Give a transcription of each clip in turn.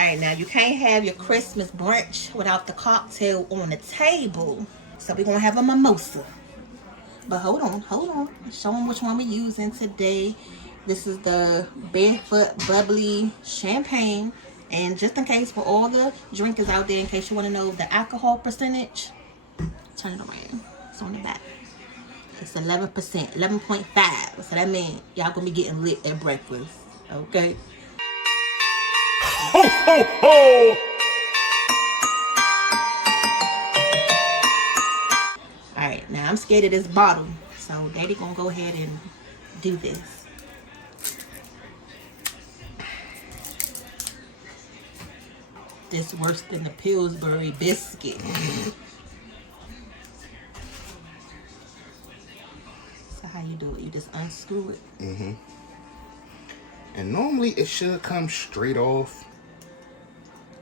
Alright, now you can't have your Christmas brunch without the cocktail on the table. So we're gonna have a mimosa. But hold on. Show them which one we're using today. This is the Barefoot Bubbly Champagne. And just in case for all the drinkers out there, in case you want to know the alcohol percentage, turn it around. It's on the back. It's 11%, 11.5. So that means y'all gonna be getting lit at breakfast. Okay? Ho, ho, ho! Alright, now I'm scared of this bottle. So Daddy gonna go ahead and do this. This worse than the Pillsbury biscuit. So how you do it? You just unscrew it. Mm-hmm. And normally it should come straight off.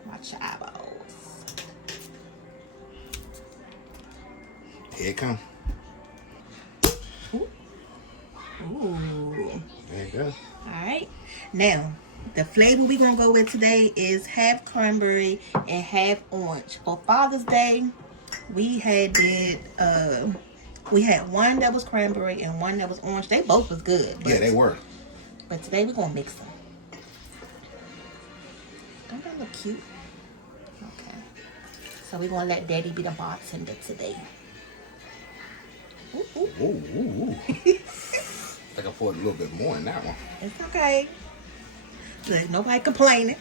Watch your eyeballs. Here it come. Ooh. Ooh. There you go. Alright. Now, the flavor we're going to go with today is half cranberry and half orange. For Father's Day, we had one that was cranberry and one that was orange. They both was good. Yeah, they were. But today we're going to mix them. Don't that look cute? Okay. So we're going to let Daddy be the bartender today. Ooh, ooh. Ooh, ooh, ooh. I think I poured a little bit more in that one. It's okay. Look, nobody complaining.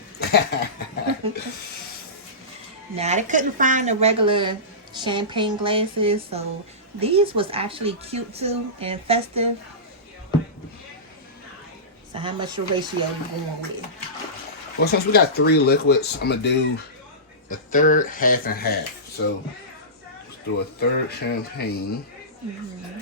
Now, they couldn't find the regular champagne glasses, so these was actually cute too and festive. So how much ratio you going with? Well, since we got 3 liquids, I'm going to do a third, half, and half. So, let's do a third champagne. Mm-hmm.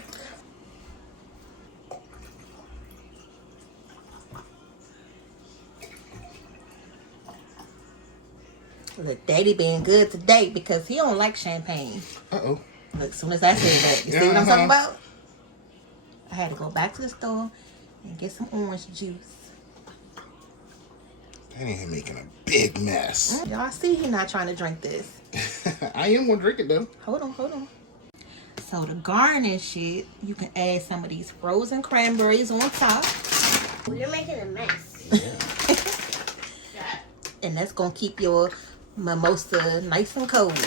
Look, Daddy being good today because he don't like champagne. Uh-oh. Look, as soon as I said that, you see what I'm talking about? I had to go back to the store and get some orange juice. That ain't making a big mess. Y'all see he not trying to drink this. I am going to drink it, though. Hold on. So to garnish it, you can add some of these frozen cranberries on top. You're making a mess. Yeah. And that's going to keep your mimosa nice and cold.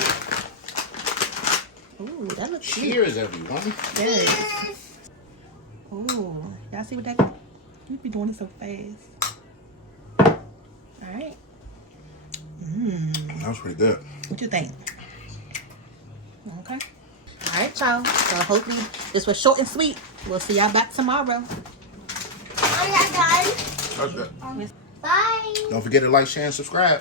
Ooh, that looks cute. Cheers, everyone. Yes. Ooh, y'all see what that? You be doing it so fast. All right. That was pretty good. What you think? Okay. All right, y'all. So hopefully this was short and sweet. We'll see y'all back tomorrow. Oh, yeah, guys. That's good. Bye. Don't forget to like, share, and subscribe.